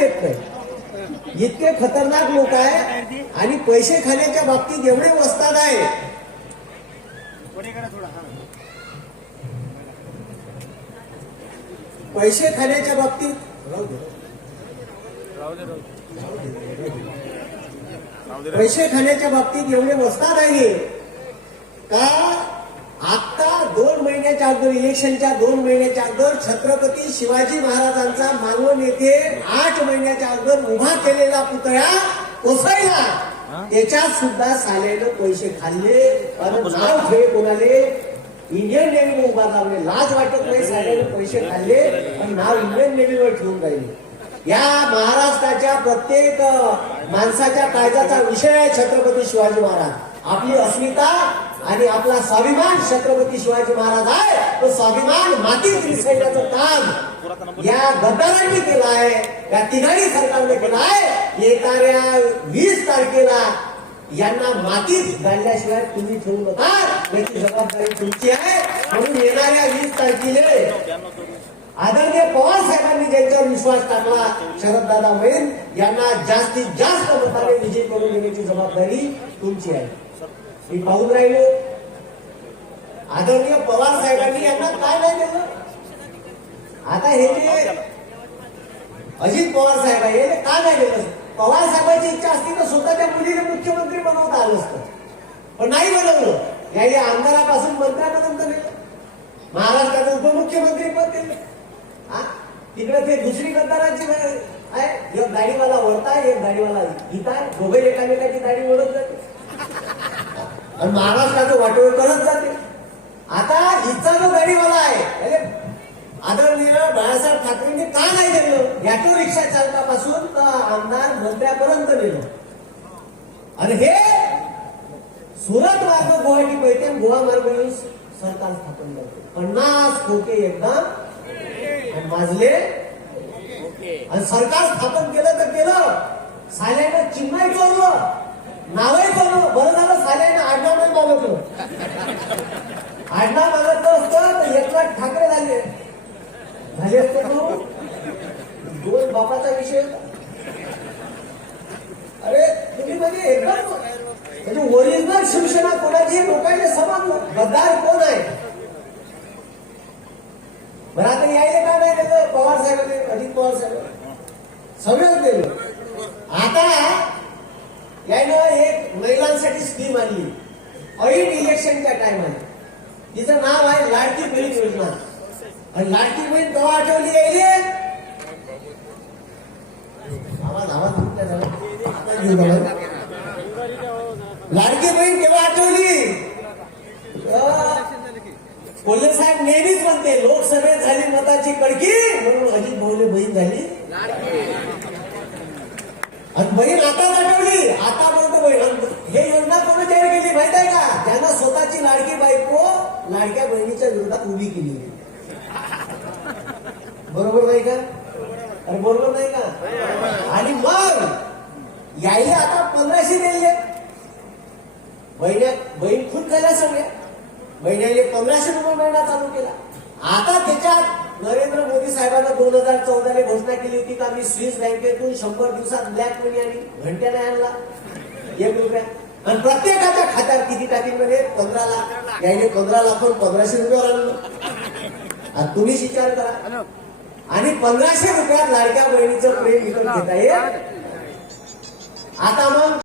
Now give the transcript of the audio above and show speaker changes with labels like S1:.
S1: येत नाही. इतके खतरनाक लोक आहे आणि पैसे खाण्याच्या बाबतीत एवढे वस्ताद आहे. पैसे खाण्याच्या बाबतीत पैसे खाण्याच्या बाबतीत एवढे वस्ताद आहे का? महिन्याच्या अगोदर इलेक्शनच्या दोन महिन्याच्या अगोदर छत्रपती शिवाजी महाराजांचा मालवण येथे आठ महिन्याच्या अगोदर उभा केलेला पुतळा कोसळला. त्याच्यात सुद्धा साल्यानं पैसे खाल्ले. आणि कोणाले? इंडियन नेव्ही उभा लावले लाज वाटत नाही साल्यानं पैसे खाल्ले. पण नाव इंडियन नेव्हीवर ठेवून राहिले. या महाराष्ट्राच्या प्रत्येक माणसाच्या काळजाचा विषय आहे छत्रपती शिवाजी महाराज. आपली अस्मिता आणि आपला स्वाभिमान छत्रपती शिवाजी महाराज आहे तो स्वाभिमान मातीत विसरण्याचं काम या गद्दारांनी केलं आहे या तिघांनी सरकारने केलं आहे येणाऱ्या वीस तारखेला यांना मातीत घालल्याशिवाय तुम्ही ठेवू नका. याची जबाबदारी तुमची आहे. म्हणून येणाऱ्या वीस तारखेला आदरणीय पवार साहेबांनी ज्यांच्यावर विश्वास टाकला शरददादा मैन यांना जास्तीत जास्त मताने विजय करून देण्याची जबाबदारी तुमची आहे. मी पाहून राहिलो. आदरणीय पवार साहेबांनी यांना काय नाही दिलं? आता हे जे अजित पवार साहेब आहे हे का नाही दिलं? पवार साहेबांची इच्छा असती तर स्वतःच्या मुलीने मुख्यमंत्री बनवता आलं असतं. पण नाही बनवलं. याने आमदारापासून मंत्र्यापर्यंत नेलं. महाराष्ट्राचं उपमुख्यमंत्री पद दिलं हा? तिकडे ते दुसरी गद्दारांची आहे. एक दाढीवाला वळताय एक दाढीवाला गीताय दोघे एकामेकाची दाढी ओढत जाते. आणि महाराष्ट्राचं वाटोळ करत जाते. आता हिचा जो गाडीवाला आहे अरे आदरणीय बाळासाहेब ठाकरेंनी का नाही दिलं ऑटो रिक्षा चालकापासून तर आमदार मंत्र्यापर्यंत नेलं. आणि हे सुरत मार्ग गुवाहाटी पैठण गोवा मार्ग सरकार स्थापन करते. पन्नास खोके एकदम आणि माजले आणि सरकार स्थापन केलं तर केलं. साल्यानं चिन्ह चोरलं नावही चोरलं बरं झालं साल्यानं आडनाव नाही मागवलं आडनाव मागत असतं तर एकनाथ ठाकरे झाले. झाले असते तू. दोन बापाचा विषय अरे तुम्ही म्हणजे एकदम म्हणजे ओरिजिनल शिवसेना कोणाची लोकांचे समान गद्दार कोण आहे? बरं आता यायला का नाही त्याचं? पवार साहेबांनी अजित पवार साहेब. सगळं दिलं आता यायनं एक महिलांसाठी स्कीम आणली. ऐन इलेक्शनच्या टायमाला तिचं नाव आहे लाडकी बहीण योजना. आणि लाडकी बहीण केव्हा आठवली यायले आवाज आवाज. लाडकी बहीण केव्हा आठवली? कोल्हे साहेब नेहमीच म्हणते लोकसभेत झाली मताची कडकी म्हणून अजित भाऊले बहीण झाली. आणि बहीण आताच आठवली. लाडकी बायको लाडक्या बहिणीच्या विरोधात उभी केली बरोबर नाही का? अरे बरोबर नाही का? आणि मग यायला आता पंधराशे दिले बहिण्या बहीण खूप झाल्या सगळ्या. बहिण्याने पंधराशे रुपये महिना चालू केला. आता त्याच्यात नरेंद्र मोदी साहेबांना दोन हजार चौदाला घोषणा केली होती का मी स्विस बँकेतून शंभर दिवसात ब्लॅक मनी आणि घंट्याने आणला. एक रुपया. आणि प्रत्येकाच्या खात्यात किती टाकीन म्हणजे पंधरा लाख. यायने पंधरा लाखून पंधराशे रुपयावर आणलं आणि तुम्हीच विचार करा. आणि पंधराशे रुपयात लाडक्या बहिणीचं प्रेम विकत घेता येईल. आता मग